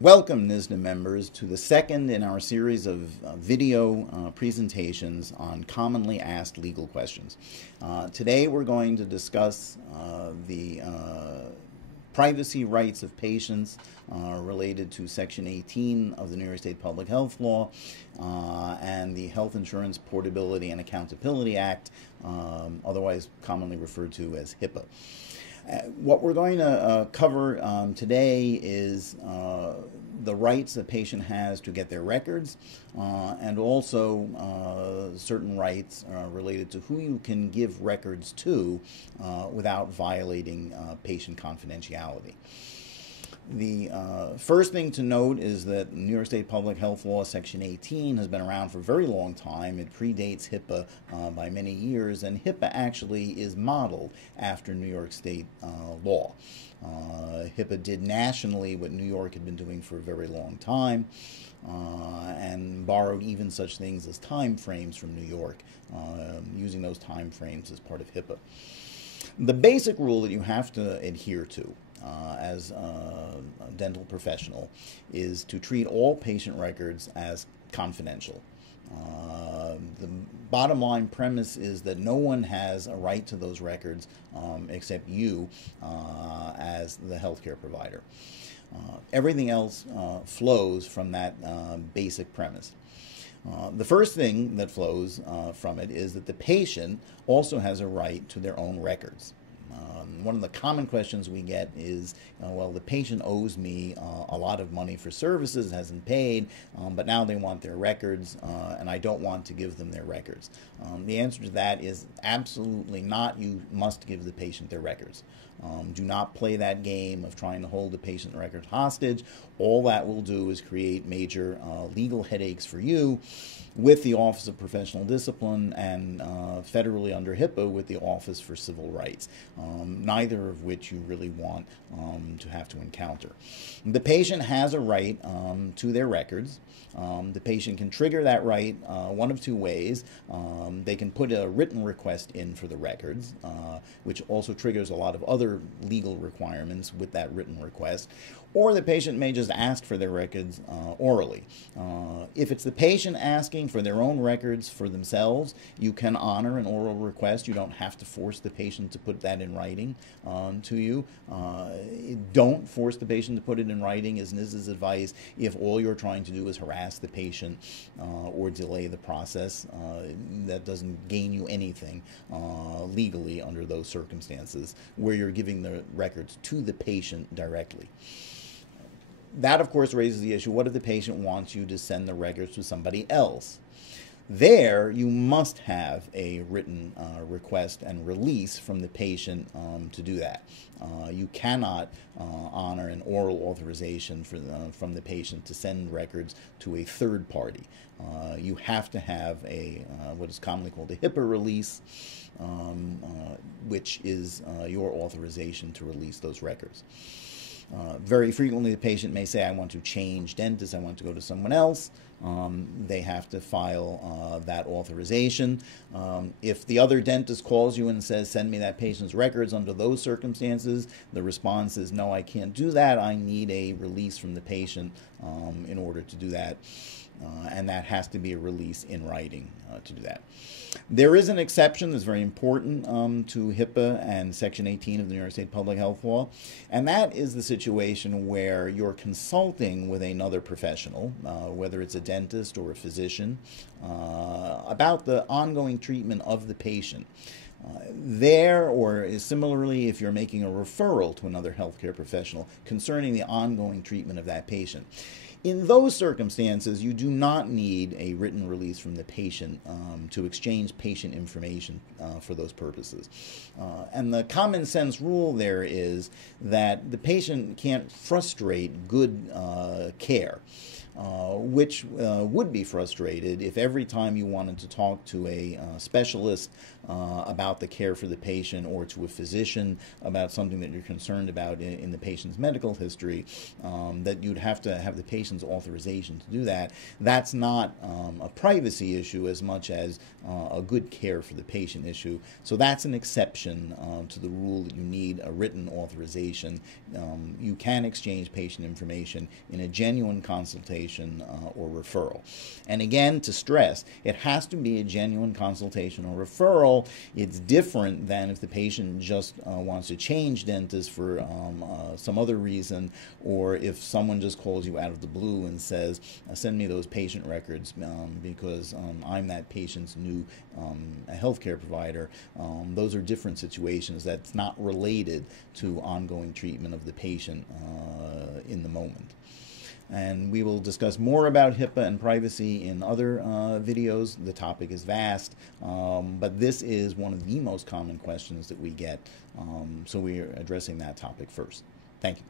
Welcome, NYSDA members, to the second in our series of video presentations on commonly asked legal questions. Today we're going to discuss the privacy rights of patients related to Section 18 of the New York State Public Health Law and the Health Insurance Portability and Accountability Act, otherwise commonly referred to as HIPAA. What we're going to cover today is the rights a patient has to get their records and also certain rights related to who you can give records to without violating patient confidentiality. The first thing to note is that New York State Public Health Law Section 18 has been around for a very long time. It predates HIPAA by many years, and HIPAA actually is modeled after New York State law. HIPAA did nationally what New York had been doing for a very long time and borrowed even such things as time frames from New York, using those time frames as part of HIPAA. The basic rule that you have to adhere to as a dental professional is to treat all patient records as confidential. The bottom line premise is that no one has a right to those records except you as the healthcare provider. Everything else flows from that basic premise. The first thing that flows from it is that the patient also has a right to their own records. One of the common questions we get is, well, the patient owes me a lot of money for services, hasn't paid, but now they want their records, and I don't want to give them their records. The answer to that is absolutely not. You must give the patient their records. Do not play that game of trying to hold the patient records hostage. All that will do is create major legal headaches for you with the Office of Professional Discipline and federally under HIPAA with the Office for Civil Rights, neither of which you really want to have to encounter. The patient has a right to their records. The patient can trigger that right one of two ways. They can put a written request in for the records, which also triggers a lot of other legal requirements with that written request, or the patient may just ask for their records orally. If it's the patient asking for their own records for themselves, you can honor an oral request. You don't have to force the patient to put that in writing to you. Don't force the patient to put it in writing, is NYSDA's advice, if all you're trying to do is harass the patient or delay the process. That doesn't gain you anything legally under those circumstances where you're giving the records to the patient directly. That, of course, raises the issue, what if the patient wants you to send the records to somebody else? There, you must have a written request and release from the patient to do that. You cannot honor an oral authorization from the patient to send records to a third party. You have to have a what is commonly called a HIPAA release, which is your authorization to release those records. Very frequently, the patient may say, I want to change dentists, I want to go to someone else. They have to file that authorization. If the other dentist calls you and says, send me that patient's records under those circumstances, the response is, no, I can't do that. I need a release from the patient in order to do that. And that has to be a release in writing to do that. There is an exception that's very important to HIPAA and Section 18 of the New York State Public Health Law, and that is the situation where you're consulting with another professional, whether it's a dentist or a physician, about the ongoing treatment of the patient. There, or similarly, if you're making a referral to another healthcare professional concerning the ongoing treatment of that patient. In those circumstances, you do not need a written release from the patient to exchange patient information for those purposes. And the common sense rule there is that the patient can't frustrate good care. which would be frustrated if every time you wanted to talk to a specialist about the care for the patient, or to a physician about something that you're concerned about in the patient's medical history, that you'd have to have the patient's authorization to do that. That's not a privacy issue as much as a good care for the patient issue. So that's an exception to the rule that you need a written authorization. You can exchange patient information in a genuine consultation or referral. And again, to stress, it has to be a genuine consultation or referral. It's different than if the patient just wants to change dentists for some other reason, or if someone just calls you out of the blue and says, send me those patient records because I'm that patient's new healthcare provider. Those are different situations that's not related to ongoing treatment of the patient in the moment. And we will discuss more about HIPAA and privacy in other videos. The topic is vast, but this is one of the most common questions that we get, so we are addressing that topic first. Thank you.